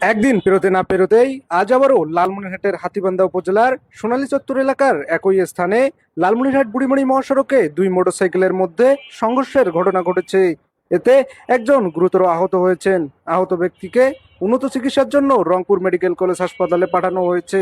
একদিন পেরোতে না পেরোতেই আজ আবারও লালমনিরহাটের হাতীবান্ধা উপজেলার সোনালী চত্বর এলাকার একই স্থানে লালমনিরহাট বুড়িমারি মহাসড়কে দুই মোটরসাইকেলের মধ্যে সংঘর্ষের ঘটনা ঘটেছে। এতে একজন গুরুতর আহত হয়েছেন। আহত ব্যক্তিকে উন্নত চিকিৎসার জন্য রংপুর মেডিকেল কলেজ হাসপাতালে পাঠানো হয়েছে।